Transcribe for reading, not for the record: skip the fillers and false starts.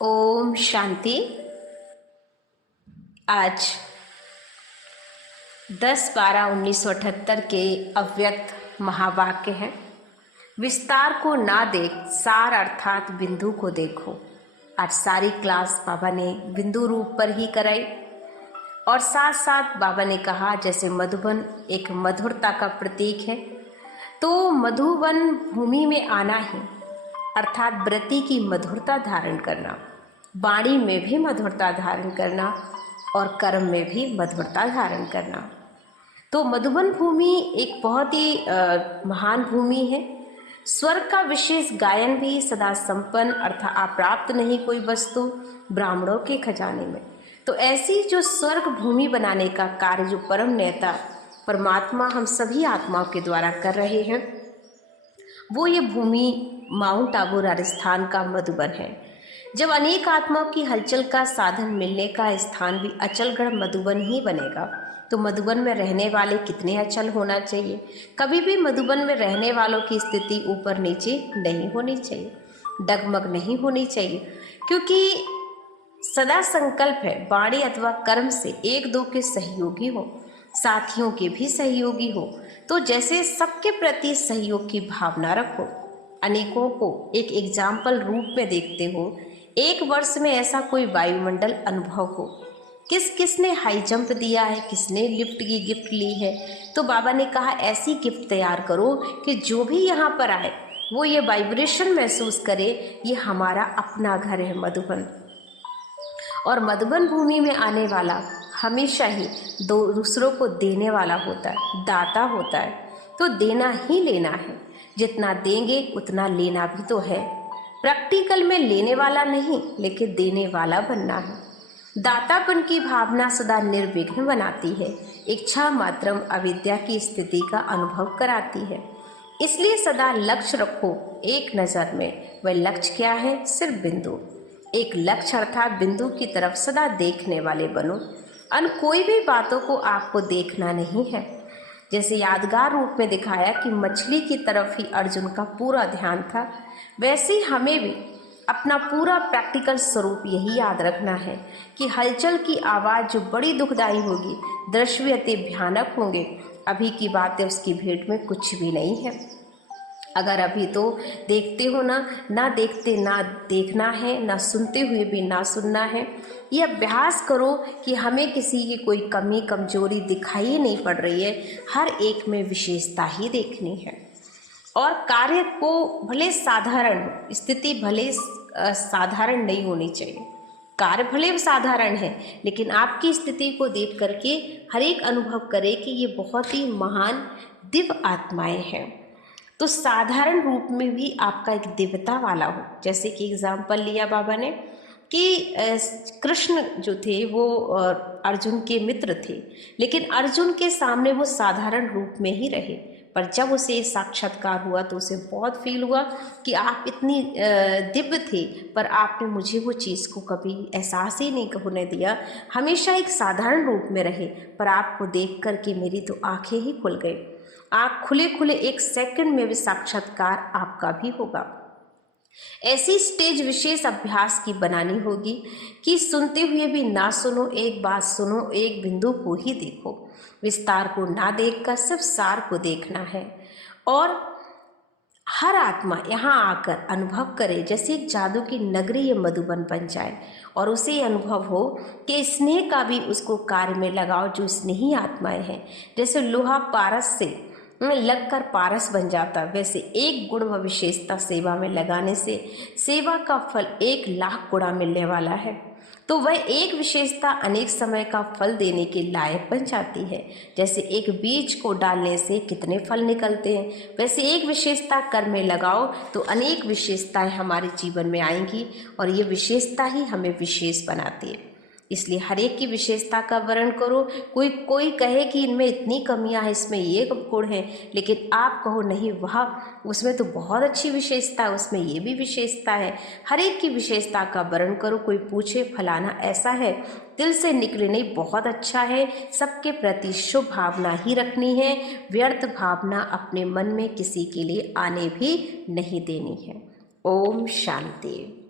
ओम शांति। आज 10/12/1978 के अव्यक्त महावाक्य है। विस्तार को ना देख, सार अर्थात बिंदु को देखो। आज सारी क्लास बाबा ने बिंदु रूप पर ही कराई और साथ साथ बाबा ने कहा जैसे मधुबन एक मधुरता का प्रतीक है, तो मधुबन भूमि में आना ही अर्थात व्रती की मधुरता धारण करना, वाणी में भी मधुरता धारण करना और कर्म में भी मधुरता धारण करना। तो मधुबन भूमि एक बहुत ही महान भूमि है। स्वर्ग का विशेष गायन भी सदा संपन्न अर्थात अप्राप्त नहीं कोई वस्तु ब्राह्मणों के खजाने में। तो ऐसी जो स्वर्ग भूमि बनाने का कार्य जो परम नेता परमात्मा हम सभी आत्माओं के द्वारा कर रहे हैं, वो ये भूमि माउंट आबू राजस्थान का मधुबन है। जब अनेक आत्माओं की हलचल का साधन मिलने का स्थान भी अचलगढ़ मधुबन ही बनेगा, तो मधुबन में रहने वाले कितने अचल होना चाहिए। कभी भी मधुबन में रहने वालों की स्थिति ऊपर नीचे नहीं होनी चाहिए, डगमग नहीं होनी चाहिए, क्योंकि सदा संकल्प है वाणी अथवा कर्म से एक दो के सहयोगी हो, साथियों के भी सहयोगी हो। तो जैसे सबके प्रति सहयोग की भावना रखो, अनेकों को एक एग्जाम्पल रूप में देखते हो। एक वर्ष में ऐसा कोई वायुमंडल अनुभव हो, किसने हाई जंप दिया है, किसने लिफ्ट की गिफ्ट ली है। तो बाबा ने कहा ऐसी गिफ्ट तैयार करो कि जो भी यहाँ पर आए वो ये वाइब्रेशन महसूस करे, ये हमारा अपना घर है मधुबन। और मधुबन भूमि में आने वाला हमेशा ही दूसरों को देने वाला होता है, दाता होता है। तो देना ही लेना है, जितना देंगे उतना लेना भी तो है। प्रैक्टिकल में लेने वाला नहीं लेकिन देने वाला बनना है। दातापन की भावना सदा निर्विघ्न बनाती है, इच्छा मात्रम अविद्या की स्थिति का अनुभव कराती है। इसलिए सदा लक्ष्य रखो एक नज़र में। वह लक्ष्य क्या है? सिर्फ बिंदु। एक लक्ष्य अर्थात बिंदु की तरफ सदा देखने वाले बनो। अन्य कोई भी बातों को आपको देखना नहीं है। जैसे यादगार रूप में दिखाया कि मछली की तरफ ही अर्जुन का पूरा ध्यान था, वैसे ही हमें भी अपना पूरा प्रैक्टिकल स्वरूप यही याद रखना है कि हलचल की आवाज़ जो बड़ी दुखदाई होगी, दृश्य भी अति भयानक होंगे। अभी की बातें उसकी भेंट में कुछ भी नहीं है। अगर अभी तो देखते हो ना देखते ना देखना है, ना सुनते हुए भी ना सुनना है। ये अभ्यास करो कि हमें किसी की कोई कमी कमजोरी दिखाई नहीं पड़ रही है, हर एक में विशेषता ही देखनी है। और कार्य को भले साधारण हो, स्थिति भले साधारण नहीं होनी चाहिए, कार्य भले साधारण है, लेकिन आपकी स्थिति को देख करके हर एक अनुभव करे कि ये बहुत ही महान दिव्य आत्माएं हैं। तो साधारण रूप में भी आपका एक दिव्यता वाला हो। जैसे कि एग्जाम्पल लिया बाबा ने कि कृष्ण जो थे वो अर्जुन के मित्र थे, लेकिन अर्जुन के सामने वो साधारण रूप में ही रहे। पर जब उसे साक्षात्कार हुआ तो उसे बहुत फील हुआ कि आप इतनी दिव्य थे, पर आपने मुझे वो चीज़ को कभी एहसास ही नहीं होने दिया, हमेशा एक साधारण रूप में रहे। पर आपको देख कर के मेरी तो आंखें ही खुल गई। आँख खुले खुले एक सेकंड में भी साक्षात्कार आपका भी होगा। ऐसी स्टेज विशेष अभ्यास की बनानी होगी कि सुनते हुए भी ना सुनो, एक बात सुनो, एक बिंदु को ही देखो। विस्तार को ना देखकर सिर्फ सार को देखना है। और हर आत्मा यहाँ आकर अनुभव करे जैसे एक जादू की नगरी ये मधुबन बन जाए, और उसे अनुभव हो कि स्नेह का भी उसको कार्य में लगाओ जो स्नेही आत्माएं हैं। जैसे लोहा पारस से लगकर पारस बन जाता, वैसे एक गुण व विशेषता सेवा में लगाने से सेवा का फल 1,00,000 गुणा मिलने वाला है। तो वह एक विशेषता अनेक समय का फल देने के लायक बन जाती है। जैसे एक बीज को डालने से कितने फल निकलते हैं, वैसे एक विशेषता कर्म में लगाओ तो अनेक विशेषताएं हमारे जीवन में आएंगी, और ये विशेषता ही हमें विशेष बनाती है। इसलिए हर एक की विशेषता का वर्णन करो। कोई कहे कि इनमें इतनी कमियां हैं, इसमें ये गुण है, लेकिन आप कहो नहीं, वह उसमें तो बहुत अच्छी विशेषता है, उसमें ये भी विशेषता है। हर एक की विशेषता का वर्णन करो। कोई पूछे फलाना ऐसा है, दिल से निकले नहीं बहुत अच्छा है, सबके प्रति शुभ भावना ही रखनी है, व्यर्थ भावना अपने मन में किसी के लिए आने भी नहीं देनी है। ओम शांति।